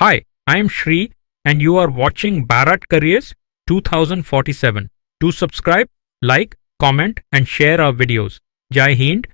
Hi, I am Shri and you are watching Bharat Careers 2047. Do subscribe, like, comment and share our videos. Jai Hind.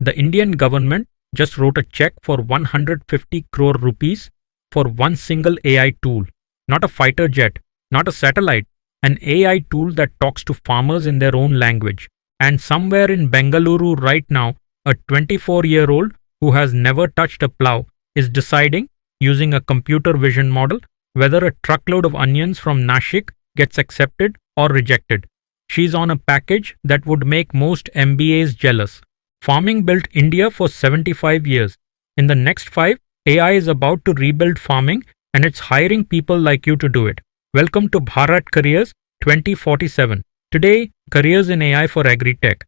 The Indian government just wrote a check for 150 crore rupees for one single AI tool. Not a fighter jet, not a satellite, an AI tool that talks to farmers in their own language. And somewhere in Bengaluru right now, a 24-year-old who has never touched a plow is deciding, using a computer vision model, whether a truckload of onions from Nashik gets accepted or rejected. She's on a package that would make most MBAs jealous. Farming built India for 75 years. In the next 5, AI is about to rebuild farming and it's hiring people like you to do it. Welcome to Bharat Careers 2047. Today, careers in AI for Agri-Tech.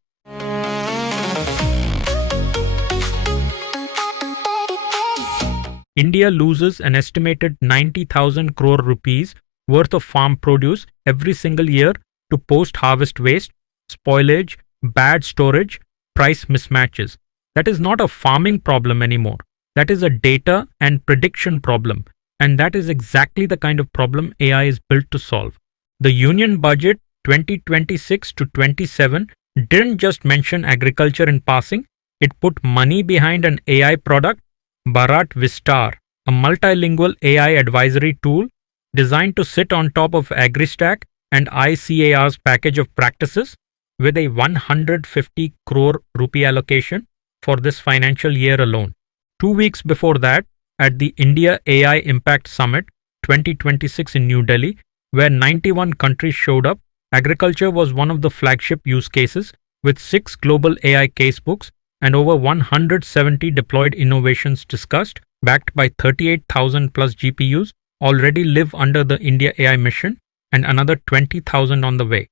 India loses an estimated 90,000 crore rupees worth of farm produce every single year to post-harvest waste, spoilage, bad storage, price mismatches. That is not a farming problem anymore. That is a data and prediction problem. And that is exactly the kind of problem AI is built to solve. The Union Budget 2026 to 27 didn't just mention agriculture in passing. It put money behind an AI product, Bharat-VISTAAR, a multilingual AI advisory tool designed to sit on top of AgriStack and ICAR's package of practices, with a 150 crore rupee allocation for this financial year alone. 2 weeks before that, at the India AI Impact Summit 2026 in New Delhi, where 91 countries showed up, agriculture was one of the flagship use cases, with 6 global AI casebooks and over 170 deployed innovations discussed, backed by 38,000 plus GPUs already live under the IndiaAI Mission and another 20,000 on the way.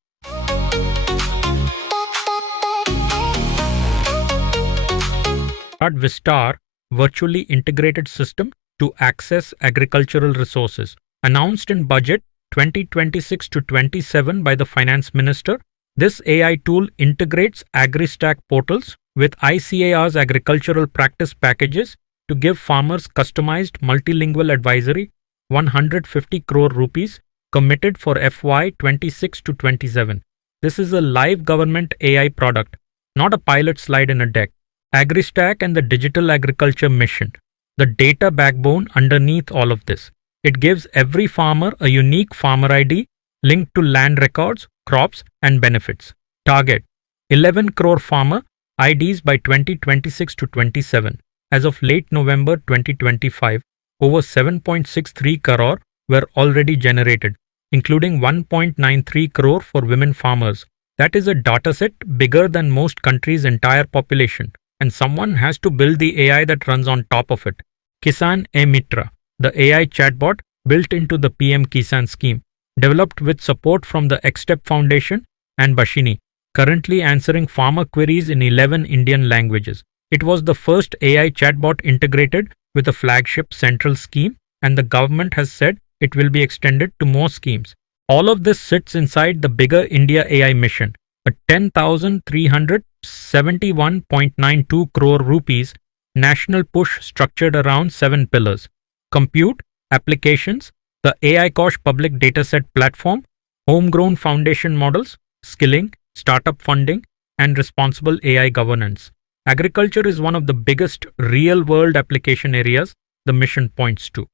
Bharat-VISTAAR virtually integrated system to access agricultural resources. Announced in Budget 2026 to 27 by the Finance Minister, this AI tool integrates AgriStack portals with ICAR's agricultural practice packages to give farmers customized multilingual advisory, 150 crore rupees committed for FY 26 to 27. This is a live government AI product, not a pilot slide in a deck. AgriStack and the Digital Agriculture Mission, the data backbone underneath all of this. It gives every farmer a unique farmer ID linked to land records, crops, and benefits. Target: 11 crore farmer IDs by 2026 to 27. As of late November 2025, over 7.63 crore were already generated, including 1.93 crore for women farmers. That is a dataset bigger than most countries' entire population. And someone has to build the AI that runs on top of it. Kisan e-Mitra, the AI chatbot built into the PM Kisan scheme, developed with support from the XStep Foundation and Bashini, currently answering farmer queries in 11 Indian languages. It was the first AI chatbot integrated with a flagship central scheme, and the government has said it will be extended to more schemes. All of this sits inside the bigger India AI mission, a 10,371.92 crore rupees national push structured around 7 pillars: compute, applications, the AIforAgriculture public dataset platform, homegrown foundation models, skilling, startup funding, and responsible AI governance. Agriculture is one of the biggest real-world application areas the mission points to.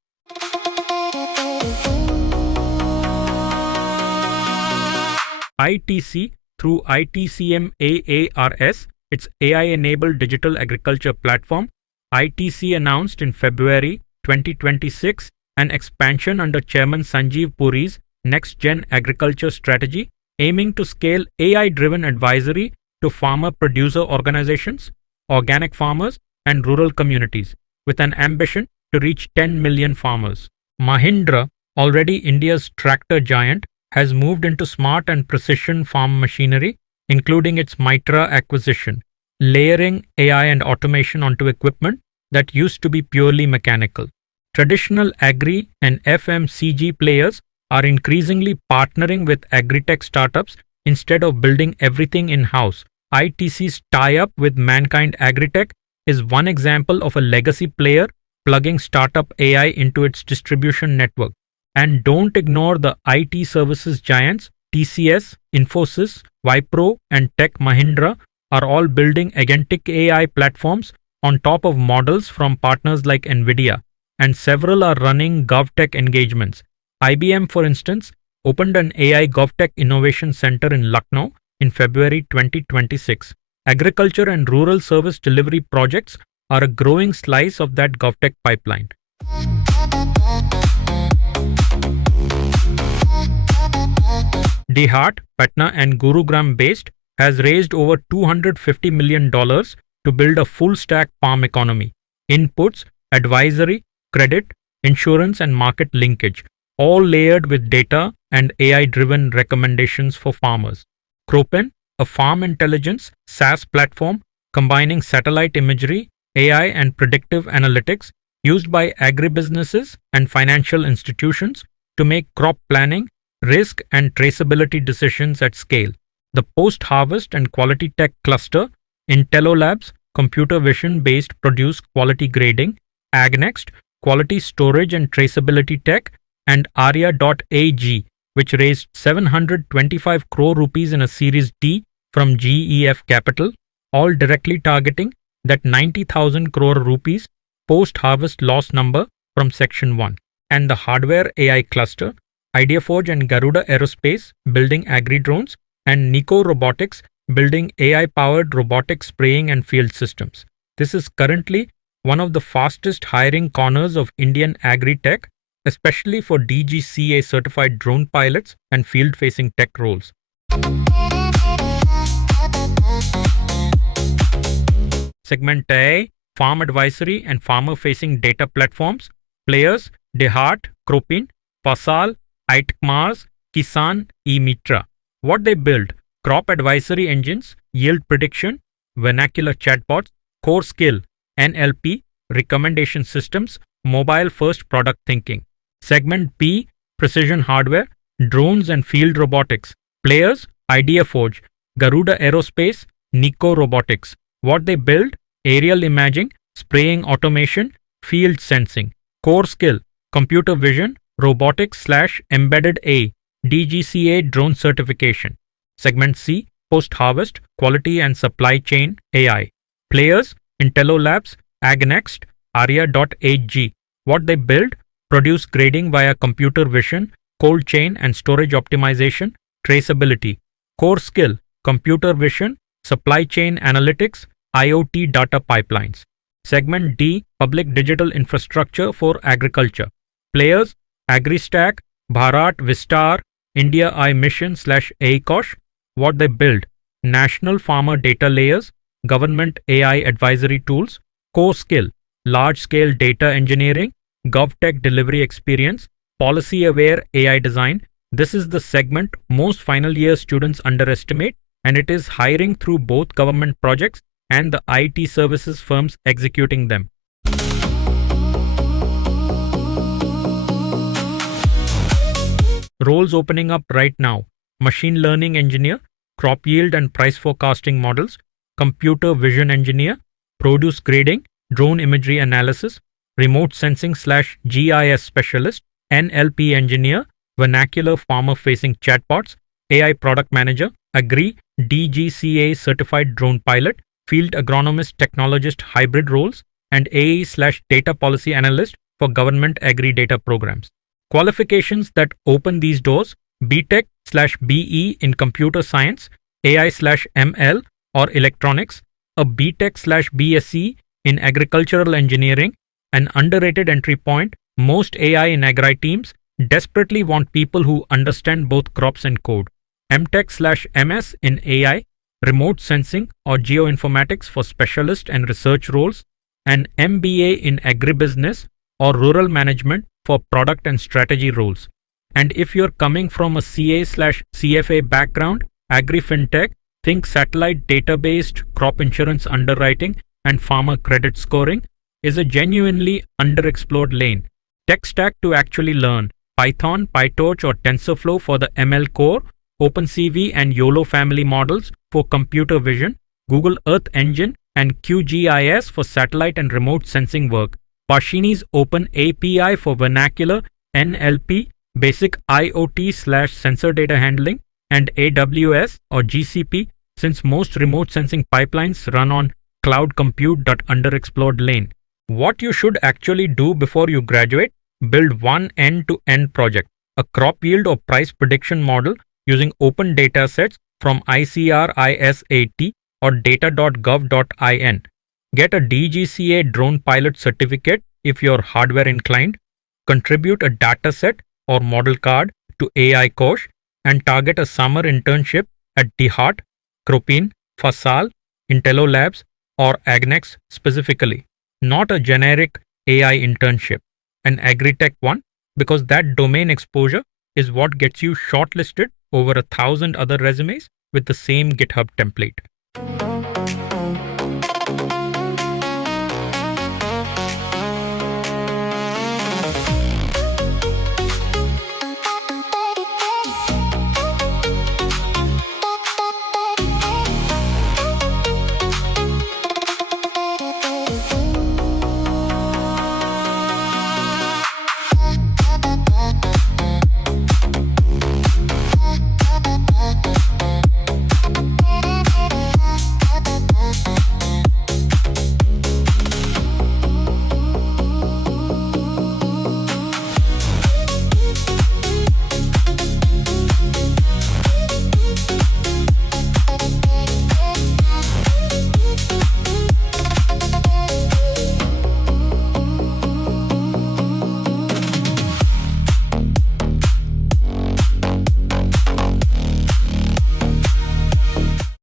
ITC through ITCMAARS its AI-enabled digital agriculture platform. ITC announced in February 2026 an expansion under Chairman Sanjeev Puri's Next-Gen Agriculture Strategy, aiming to scale AI-driven advisory to farmer-producer organizations, organic farmers, and rural communities, with an ambition to reach 10 million farmers. Mahindra, already India's tractor giant, has moved into smart and precision farm machinery, including its e-Mitra acquisition, layering AI and automation onto equipment that used to be purely mechanical. Traditional agri and FMCG players are increasingly partnering with Agri-Tech startups instead of building everything in-house. ITC's tie-up with Mankind Agri-Tech is one example of a legacy player plugging startup AI into its distribution network. And don't ignore the IT services giants. TCS, Infosys, Wipro, and Tech Mahindra are all building agentic AI platforms on top of models from partners like NVIDIA, and several are running GovTech engagements. IBM, for instance, opened an AI GovTech Innovation Center in Lucknow in February 2026. Agriculture and rural service delivery projects are a growing slice of that GovTech pipeline. DeHaat, Patna and Gurugram based, has raised over $250 million to build a full-stack farm economy. Inputs, advisory, credit, insurance and market linkage, all layered with data and AI-driven recommendations for farmers. Cropin, a farm intelligence SaaS platform combining satellite imagery, AI and predictive analytics used by agribusinesses and financial institutions to make crop planning, risk and traceability decisions at scale. The post-harvest and quality tech cluster, Intello Labs, computer vision-based produce quality grading, AgNext, quality storage and traceability tech, and Arya.ag, which raised 725 crore rupees in a Series D from GEF Capital, all directly targeting that 90,000 crore rupees post-harvest loss number from Section 1. And the hardware AI cluster, IdeaForge and Garuda Aerospace building agri-drones, and Niqo Robotics building AI-powered robotic spraying and field systems. This is currently one of the fastest hiring corners of Indian Agri-Tech, especially for DGCA certified drone pilots and field-facing tech roles. Segment A, Farm Advisory and Farmer-Facing Data Platforms. Players, DeHaat, Cropin, Fasal, ITCMAARS, Kisan, e-Mitra. What they build: crop advisory engines, yield prediction, vernacular chatbots, core skill, NLP, recommendation systems, mobile-first product thinking. Segment B, Precision Hardware, Drones and Field Robotics. Players, IdeaForge, Garuda Aerospace, Niqo Robotics. What they build: aerial imaging, spraying automation, field sensing. Core skill, computer vision, robotics/embedded A, DGCA drone certification. Segment C, Post-Harvest, Quality and Supply Chain AI. Players, Intello Labs, AgNext, Arya.ag. What they build: produce grading via computer vision, cold chain and storage optimization, traceability. Core skill, computer vision, supply chain analytics, IoT data pipelines. Segment D, Public Digital Infrastructure for Agriculture. Players, AgriStack, Bharat-VISTAAR, IndiaAI Mission/AIforAgriculture. What they build: national farmer data layers, government AI advisory tools. Core skill, large-scale data engineering, GovTech delivery experience, policy-aware AI design. This is the segment most final year students underestimate, and it is hiring through both government projects and the IT services firms executing them. Roles opening up right now: machine learning engineer, crop yield and price forecasting models, computer vision engineer, produce grading, drone imagery analysis, remote sensing/GIS specialist, NLP engineer, vernacular farmer-facing chatbots, AI product manager, Agri, DGCA certified drone pilot, field agronomist technologist hybrid roles, and AE/data policy analyst for government agri-data programs. Qualifications that open these doors: BTech/BE in computer science, AI/ML or electronics, a BTech/BSc in agricultural engineering, an underrated entry point. Most AI in agri teams desperately want people who understand both crops and code. MTech/MS in AI, remote sensing or geoinformatics for specialist and research roles, and MBA in agribusiness or rural management for product and strategy roles. And if you're coming from a CA/CFA background, agri-fintech, think satellite data-based crop insurance underwriting and farmer credit scoring, is a genuinely underexplored lane. Tech stack to actually learn: Python, PyTorch or TensorFlow for the ML core, OpenCV and YOLO family models for computer vision, Google Earth Engine and QGIS for satellite and remote sensing work, Pashini's Open API for vernacular NLP, basic IoT/sensor data handling, and AWS or GCP, since most remote sensing pipelines run on cloud compute. Underexplored lane. What you should actually do before you graduate: build one end-to-end project, a crop yield or price prediction model using open data sets from ICRISAT or data.gov.in. Get a DGCA drone pilot certificate if you're hardware inclined. Contribute a dataset or model card to AIforAgriculture and target a summer internship at DeHaat, Cropin, Fasal, Intello Labs or AgNext specifically. Not a generic AI internship, an Agri-Tech one, because that domain exposure is what gets you shortlisted over 1,000 other resumes with the same GitHub template.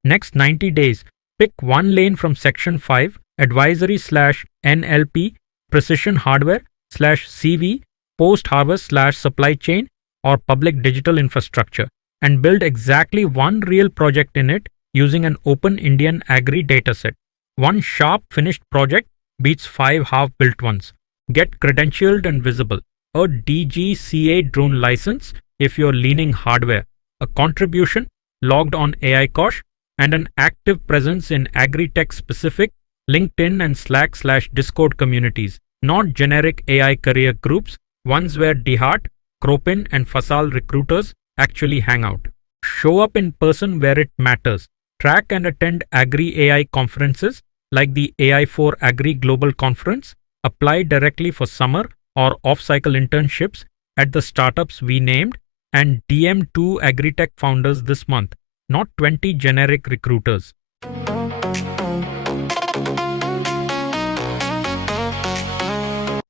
Next 90 days, pick one lane from Section 5, advisory/NLP, precision hardware/CV, post-harvest/supply chain, or public digital infrastructure, and build exactly one real project in it using an open Indian agri dataset. One sharp finished project beats 5 half-built ones. Get credentialed and visible. A DGCA drone license if you're leaning hardware. A contribution logged on AIforAgriculture, and an active presence in Agri-Tech specific LinkedIn and Slack/Discord communities, not generic AI career groups, ones where DeHaat, Cropin and Fasal recruiters actually hang out. Show up in person where it matters. Track and attend Agri-AI conferences like the AI4Agri Global Conference. Apply directly for summer or off-cycle internships at the startups we named, and DM 2 Agri-Tech founders this month, not 20 generic recruiters.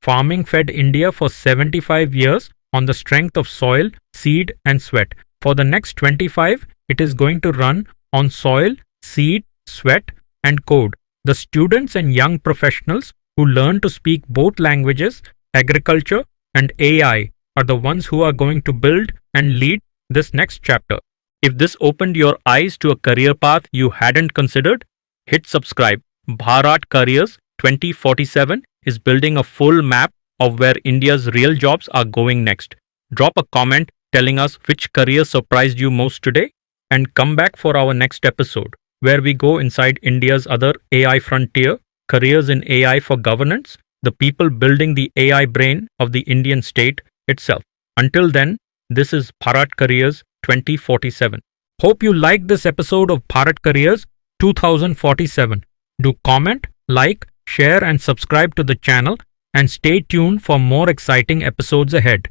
Farming fed India for 75 years on the strength of soil, seed and sweat. For the next 25, it is going to run on soil, seed, sweat and code. The students and young professionals who learn to speak both languages, agriculture and AI, are the ones who are going to build and lead this next chapter. If this opened your eyes to a career path you hadn't considered, hit subscribe. Bharat Careers 2047 is building a full map of where India's real jobs are going next. Drop a comment telling us which career surprised you most today, and come back for our next episode, where we go inside India's other AI frontier, careers in AI for governance, the people building the AI brain of the Indian state itself. Until then, this is Bharat Careers 2047. Hope you liked this episode of Bharat Careers 2047. Do comment, like, share and subscribe to the channel, and stay tuned for more exciting episodes ahead.